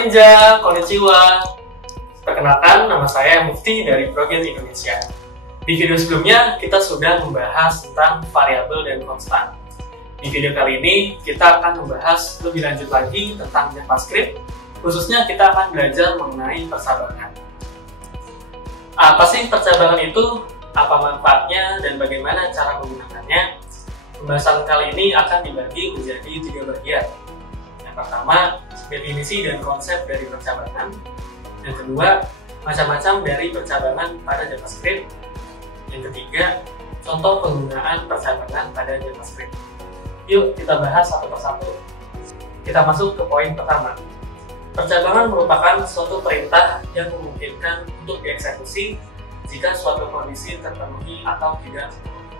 Ninja, konnichiwa. Perkenalkan, nama saya Mufti dari Proget Indonesia. Di video sebelumnya, kita sudah membahas tentang variabel dan konstan. Di video kali ini, kita akan membahas lebih lanjut lagi tentang JavaScript. Khususnya kita akan belajar mengenai percabangan. Apa sih percabangan itu? Apa manfaatnya dan bagaimana cara menggunakannya? Pembahasan kali ini akan dibagi menjadi 3 bagian. Yang pertama, definisi dan konsep dari percabangan. Yang kedua, macam-macam dari percabangan pada JavaScript. Yang ketiga, contoh penggunaan percabangan pada JavaScript. Yuk kita bahas satu persatu. Kita masuk ke poin pertama. Percabangan merupakan suatu perintah yang memungkinkan untuk dieksekusi jika suatu kondisi terpenuhi atau tidak terpenuhi.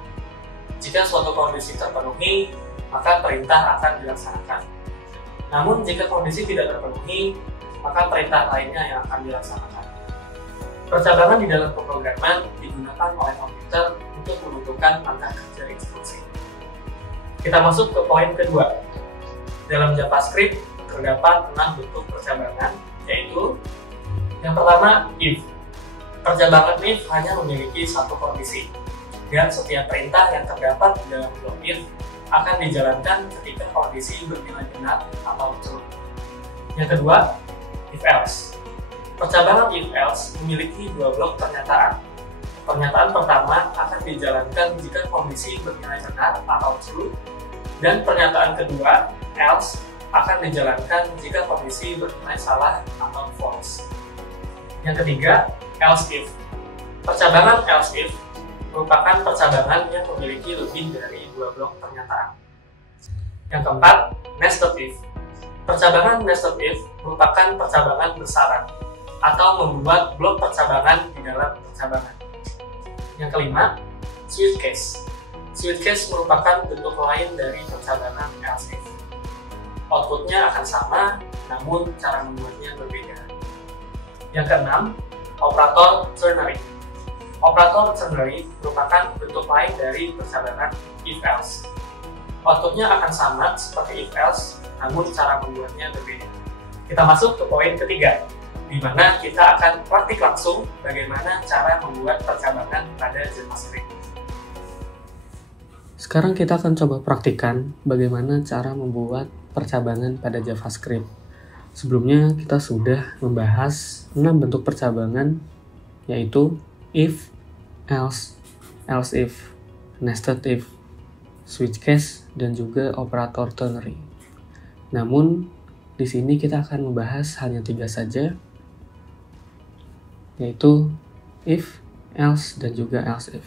Jika suatu kondisi terpenuhi, maka perintah akan dilaksanakan. Namun jika kondisi tidak terpenuhi, maka perintah lainnya yang akan dilaksanakan. Percabangan di dalam pemrograman digunakan oleh komputer untuk menentukan langkah kerja instruksi. Kita masuk ke poin kedua. Dalam JavaScript terdapat 6 bentuk percabangan, yaitu yang pertama, if. Percabangan if hanya memiliki satu kondisi, dan setiap perintah yang terdapat di dalam blok if akan dijalankan ketika kondisi bernilai benar atau true. Yang kedua, if else. Percabangan if else memiliki 2 blok pernyataan. Pernyataan pertama akan dijalankan jika kondisi bernilai benar atau true, dan pernyataan kedua, else, akan dijalankan jika kondisi bernilai salah atau false. Yang ketiga, else if. Percabangan else if merupakan percabangan yang memiliki lebih dari 2 blok pernyataan. Yang keempat, nested if. Percabangan nested if merupakan percabangan bersyarat atau membuat blok percabangan di dalam percabangan. Yang kelima, switch case. Switch case merupakan bentuk lain dari percabangan else if. Outputnya akan sama, namun cara membuatnya berbeda. Yang keenam, operator ternary. Operator ternary merupakan bentuk lain dari percabangan if else. Outputnya akan sama seperti if else, namun cara membuatnya berbeda. Kita masuk ke poin ketiga, di mana kita akan praktik langsung bagaimana cara membuat percabangan pada JavaScript. Sekarang kita akan coba praktikkan bagaimana cara membuat percabangan pada JavaScript. Sebelumnya kita sudah membahas 6 bentuk percabangan, yaitu if, else, else if, nested if, switch case, dan juga operator ternary. Namun di sini kita akan membahas hanya 3 saja, yaitu if, else, dan juga else if.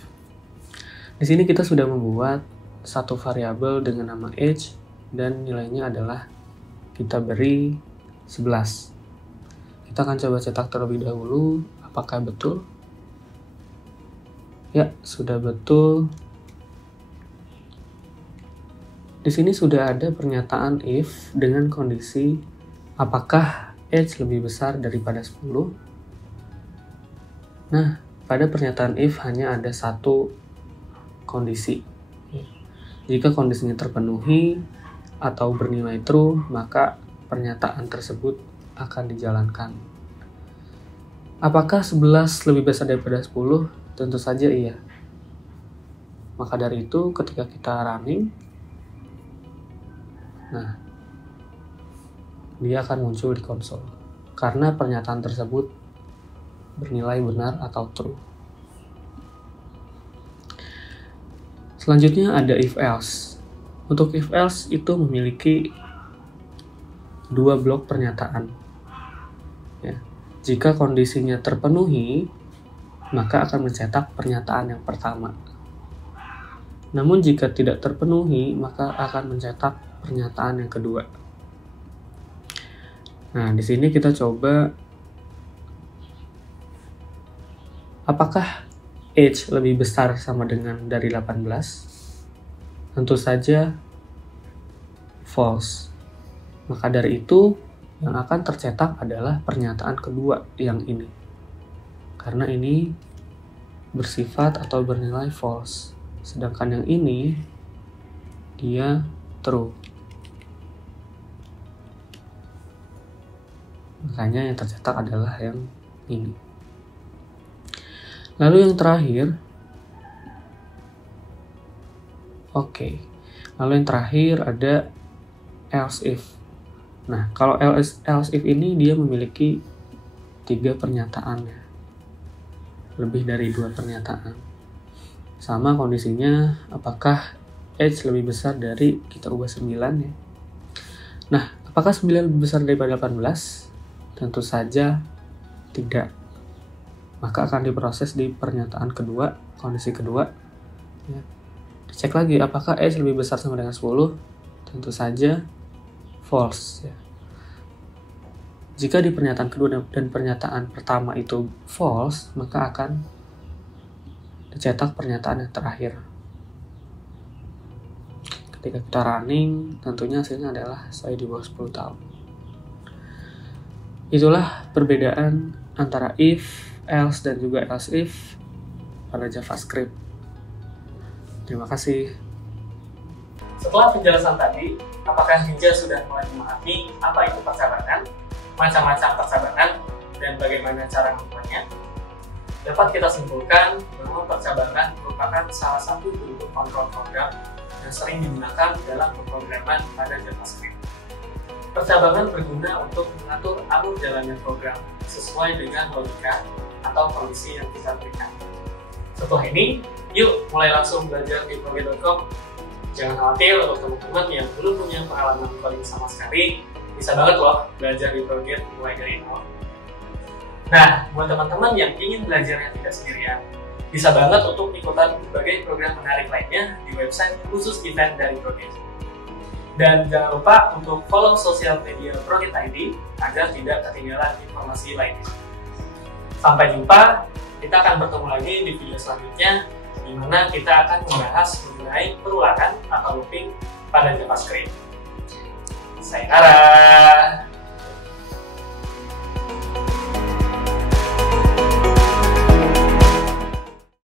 Di sini kita sudah membuat satu variabel dengan nama age dan nilainya adalah kita beri 11. Kita akan coba cetak terlebih dahulu apakah betul. Ya, sudah betul. Di sini sudah ada pernyataan if dengan kondisi apakah age lebih besar daripada 10. Nah, pada pernyataan if hanya ada satu kondisi. Jika kondisinya terpenuhi atau bernilai true, maka pernyataan tersebut akan dijalankan. Apakah 11 lebih besar daripada 10? Tentu saja iya. Maka dari itu ketika kita running, nah, dia akan muncul di konsol karena pernyataan tersebut bernilai benar atau true. Selanjutnya ada if else. Untuk if else itu memiliki 2 blok pernyataan. Ya. Jika kondisinya terpenuhi, maka akan mencetak pernyataan yang pertama. Namun jika tidak terpenuhi, maka akan mencetak pernyataan yang kedua. Nah, di sini kita coba apakah age lebih besar sama dengan dari 18? Tentu saja false. Maka dari itu yang akan tercetak adalah pernyataan kedua yang ini. Karena ini bersifat atau bernilai false. Sedangkan yang ini dia true. Makanya yang tercetak adalah yang ini. Lalu yang terakhir, lalu yang terakhir ada else if. Nah, kalau else if ini dia memiliki 3 pernyataan ya. Lebih dari 2 pernyataan. Sama kondisinya, apakah H lebih besar dari, kita ubah 9 ya. Nah, apakah 9 lebih besar daripada 18? Tentu saja tidak. Maka akan diproses di pernyataan kedua, kondisi kedua. Ya. Dicek lagi, apakah H lebih besar sama dengan 10? Tentu saja false. Ya. Jika di pernyataan kedua dan pernyataan pertama itu false, maka akan dicetak pernyataan yang terakhir. Ketika kita running, tentunya hasilnya adalah saya di bawah 10 tahun. Itulah perbedaan antara if, else, dan juga else if pada JavaScript. Terima kasih. Setelah penjelasan tadi, apakah Ninja sudah mulai memahami apa itu percabangan, macam-macam percabangan, dan bagaimana cara membuatnya? Dapat kita simpulkan bahwa percabangan merupakan salah satu bentuk kontrol program yang sering digunakan dalam pemrograman pada JavaScript. Percabangan berguna untuk mengatur alur jalannya program sesuai dengan logika atau kondisi yang kita berikan. Setelah ini, yuk mulai langsung belajar di Proget.com. Jangan khawatir untuk teman-teman yang belum punya pengalaman coding sama sekali, bisa banget loh belajar di Proget mulai dari nol. Nah, buat teman-teman yang ingin belajarnya tidak sendirian, bisa banget untuk ikutan berbagai program menarik lainnya di website khusus event dari Proget. Dan jangan lupa untuk follow sosial media Proget ID agar tidak ketinggalan informasi lainnya. Sampai jumpa, kita akan bertemu lagi di video selanjutnya, di mana kita akan membahas mengenai perulangan atau looping pada JavaScript. Sayonara!